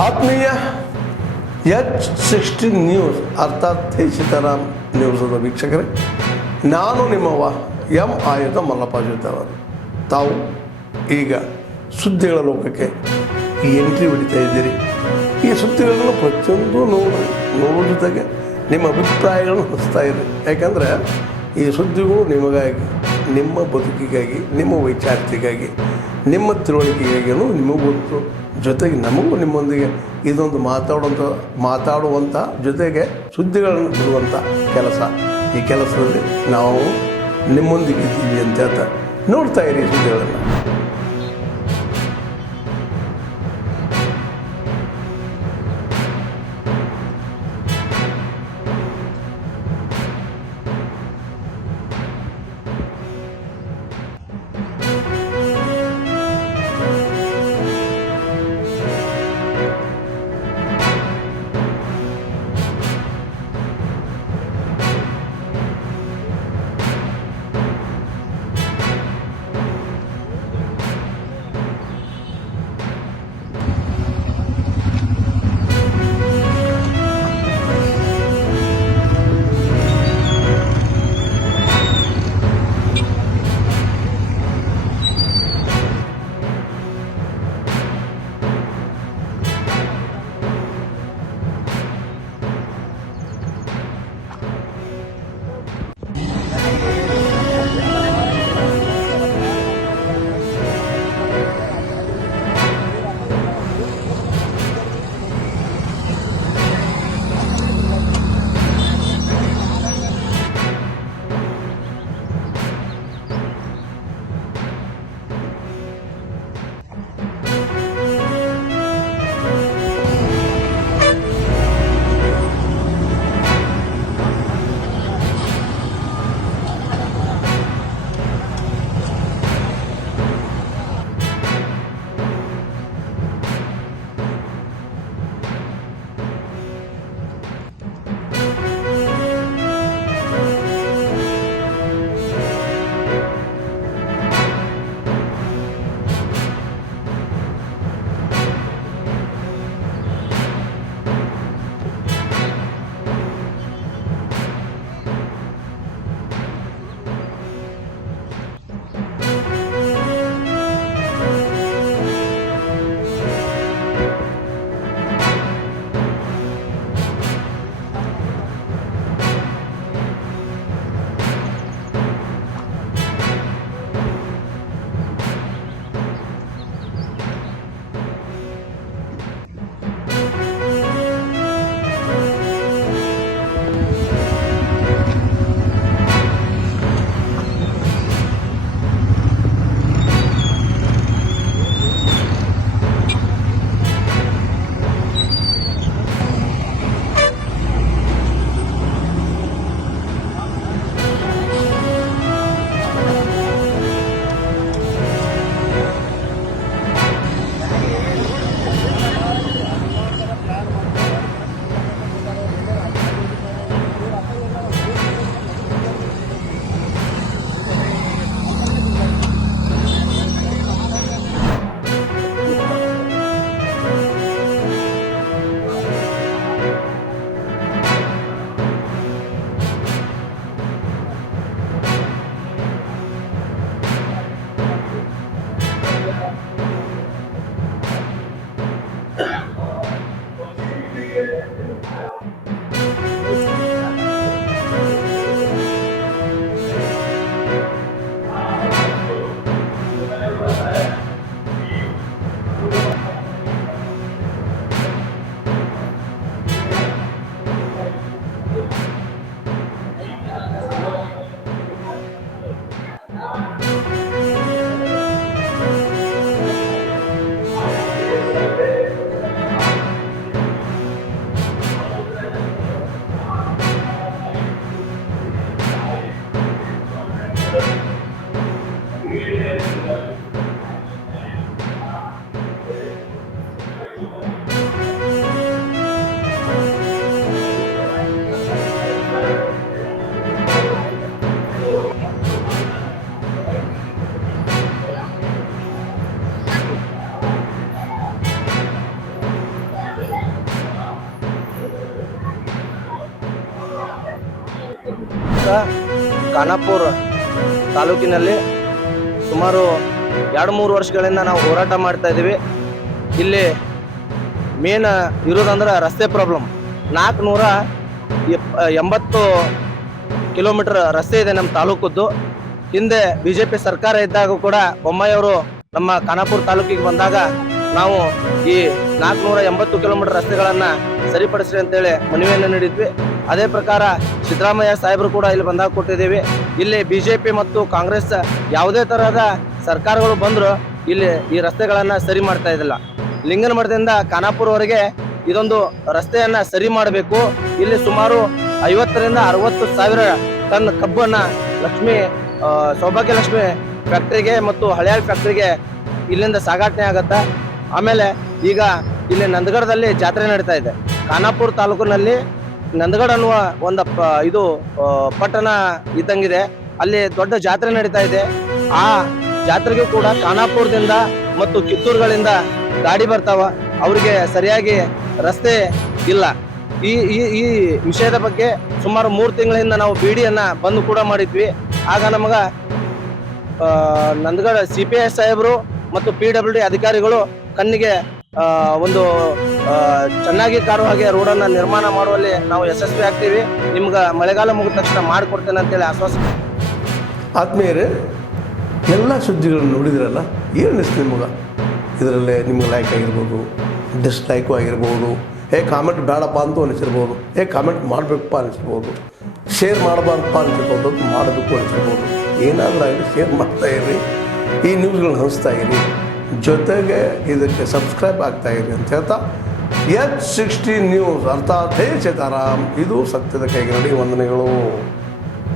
ಆತ್ಮೀಯ H16 news ಅರ್ಥಾತ್ ಸೀತಾರಾಮ್ ನ್ಯೂಸದ ವೀಕ್ಷಕರೇ, ನಾನು ನಿಮ್ಮವ ಎಂ ಆಯುಧ ಮಲ್ಲಪ್ಪ ಜೊತೆವರು. ತಾವು ಈಗ ಸುದ್ದಿಗಳ ಲೋಕಕ್ಕೆ ಎಂಟ್ರಿ ಹೊಡಿತಾ ಇದ್ದೀರಿ. ಈ ಸುದ್ದಿಗಳನ್ನು ಪ್ರತಿಯೊಂದು ನೋಡೋ ಜೊತೆಗೆ ನಿಮ್ಮ ಅಭಿಪ್ರಾಯಗಳನ್ನು ಹೊಸ್ತಾ ಇರಿ. ಯಾಕಂದರೆ ಈ ಸುದ್ದಿಗಳು ನಿಮಗಾಗಿ, ನಿಮ್ಮ ಬದುಕಿಗಾಗಿ, ನಿಮ್ಮ ವೈಚಾರಿಕೆಗಾಗಿ, ನಿಮ್ಮ ತಿಳುವಳಿಕೆಗಾಗಿಯೂ ನಿಮಗೂ ಗೊತ್ತು. ಜೊತೆಗೆ ನಮಗೂ ನಿಮ್ಮೊಂದಿಗೆ ಇದೊಂದು ಮಾತಾಡುವಂಥ ಜೊತೆಗೆ ಸುದ್ದಿಗಳನ್ನು ಬಿಡುವಂಥ ಕೆಲಸ. ಈ ಕೆಲಸದಲ್ಲಿ ನಾವು ನಿಮ್ಮೊಂದಿಗೆ ಇದ್ದೀವಿ ಅಂತ ಹೇಳ್ತಾ ನೋಡ್ತಾ ಇರಿ ಸುದ್ದಿಗಳನ್ನು. ಖಾನಾಪುರ ತಾಲೂಕಿನಲ್ಲಿ ಸುಮಾರು 2-3 ವರ್ಷಗಳಿಂದ ನಾವು ಹೋರಾಟ ಮಾಡ್ತಾ ಇದ್ದೀವಿ. ಇಲ್ಲಿ ಮೇನ್ ಇರೋದಂದ್ರೆ ರಸ್ತೆ ಪ್ರಾಬ್ಲಮ್. 480 ಕಿಲೋಮೀಟರ್ ರಸ್ತೆ ಇದೆ ನಮ್ಮ ತಾಲೂಕದ್ದು. ಹಿಂದೆ BJP ಸರ್ಕಾರ ಇದ್ದಾಗ ಕೂಡ ಬೊಮ್ಮಾಯಿಯವರು ನಮ್ಮ ಖಾನಾಪುರ ತಾಲೂಕಿಗೆ ಬಂದಾಗ ನಾವು ಈ 480 ಕಿಲೋಮೀಟರ್ ರಸ್ತೆಗಳನ್ನು ಸರಿಪಡಿಸ್ರಿ ಅಂತೇಳಿ ಮನವಿಯನ್ನು ನೀಡಿದ್ವಿ. ಅದೇ ಪ್ರಕಾರ ಸಿದ್ದರಾಮಯ್ಯ ಸಾಹೇಬರು ಕೂಡ ಇಲ್ಲಿ ಬಂದಾಗ ಕೊಟ್ಟಿದ್ದೀವಿ. ಇಲ್ಲಿ BJP ಮತ್ತು ಕಾಂಗ್ರೆಸ್ ಯಾವುದೇ ತರಹದ ಸರ್ಕಾರಗಳು ಬಂದರೂ ಇಲ್ಲಿ ಈ ರಸ್ತೆಗಳನ್ನು ಸರಿ ಮಾಡ್ತಾ ಇದ್ದಿಲ್ಲ. ಲಿಂಗನಮಠದಿಂದ ಖಾನಾಪುರವರೆಗೆ ಇದೊಂದು ರಸ್ತೆಯನ್ನು ಸರಿ ಮಾಡಬೇಕು. ಇಲ್ಲಿ ಸುಮಾರು 50ರಿಂದ 60 ಸಾವಿರ ಟನ್ ಕಬ್ಬನ್ನು ಸೌಭಾಗ್ಯ ಲಕ್ಷ್ಮಿ ಫ್ಯಾಕ್ಟ್ರಿಗೆ ಮತ್ತು ಹಳೆಯಾಳ್ ಫ್ಯಾಕ್ಟ್ರಿಗೆ ಇಲ್ಲಿಂದ ಸಾಗಾಟನೆ ಆಗತ್ತೆ. ಆಮೇಲೆ ಈಗ ಇಲ್ಲಿ ನಂದಗಡದಲ್ಲಿ ಜಾತ್ರೆ ನಡೀತಾ ಇದೆ. ಖಾನಾಪುರ ತಾಲೂಕಿನಲ್ಲಿ ನಂದಗಡ ಅನ್ನುವ ಒಂದು ಪಟ್ಟಣ ಇದ್ದಂಗಿದೆ. ಅಲ್ಲಿ ದೊಡ್ಡ ಜಾತ್ರೆ ನಡೀತಾ ಇದೆ. ಆ ಜಾತ್ರೆಗೂ ಕೂಡ ಖಾನಾಪುರದಿಂದ ಮತ್ತು ಕಿತ್ತೂರುಗಳಿಂದ ಗಾಡಿ ಬರ್ತಾವ. ಅವರಿಗೆ ಸರಿಯಾಗಿ ರಸ್ತೆ ಇಲ್ಲ. ಈ ವಿಷಯದ ಬಗ್ಗೆ ಸುಮಾರು 3 ತಿಂಗಳಿಂದ ನಾವು BDಯನ್ನು ಬಂದು ಕೂಡ ಮಾಡಿದ್ವಿ. ಆಗ ನಮಗ ನಂದಗಡ CPI ಸಾಹೇಬರು ಮತ್ತು PWD ಅಧಿಕಾರಿಗಳು ಕಣ್ಣಿಗೆ ಒಂದು ಚೆನ್ನಾಗಿ ಕಾಣುವ ಹಾಗೆ ರೋಡನ್ನು ನಿರ್ಮಾಣ ಮಾಡುವಲ್ಲಿ ನಾವು ಯಶಸ್ವಿ ಆಗ್ತೀವಿ, ನಿಮ್ಗೆ ಮಳೆಗಾಲ ಮುಗಿದ ತಕ್ಷಣ ಮಾಡಿಕೊಡ್ತೇನೆ ಅಂತೇಳಿ ಆಶ್ವಾಸನೆ. ಆತ್ಮೀಯರೇ, ಎಲ್ಲ ಸುದ್ದಿಗಳನ್ನು ನೋಡಿದ್ರಲ್ಲ, ಏನು ಅನಿಸ್ತು ನಿಮಗೆ? ಇದರಲ್ಲೇ ನಿಮ್ಗೆ ಲೈಕ್ ಆಗಿರ್ಬೋದು, ಡಿಸ್ಲೈಕು ಆಗಿರ್ಬೋದು, ಕಾಮೆಂಟ್ ಬೇಡಪ್ಪ ಅಂತೂ ಅನಿಸಿರ್ಬೋದು, ಕಾಮೆಂಟ್ ಮಾಡಬೇಕಪ್ಪ ಅನಿಸ್ಬೋದು, ಶೇರ್ ಮಾಡಬಾರ್ದಪ್ಪ ಅನಿಸಿರ್ಬೋದು, ಮಾಡಬೇಕು ಅನಿಸಿರ್ಬೋದು. ಏನಾದರೂ ಆಗಲಿ ಶೇರ್ ಮಾಡ್ತಾಯಿರಿ, ಈ ನ್ಯೂಸ್ಗಳನ್ನ ಹಂಚ್ತಾ ಇರಿ, ಜೊತೆಗೆ ಇದಕ್ಕೆ ಸಬ್ಸ್ಕ್ರೈಬ್ ಆಗ್ತಾಯಿರಿ ಅಂತ ಹೇಳ್ತಾ H60 ನ್ಯೂಸ್ ಅರ್ಥಾತ್ ಹೇ ಸೀತಾರಾಮ್, ಇದು ಸತ್ಯದ ಕೈಗನ್ನಡಿ. ವಂದನೆಗಳು.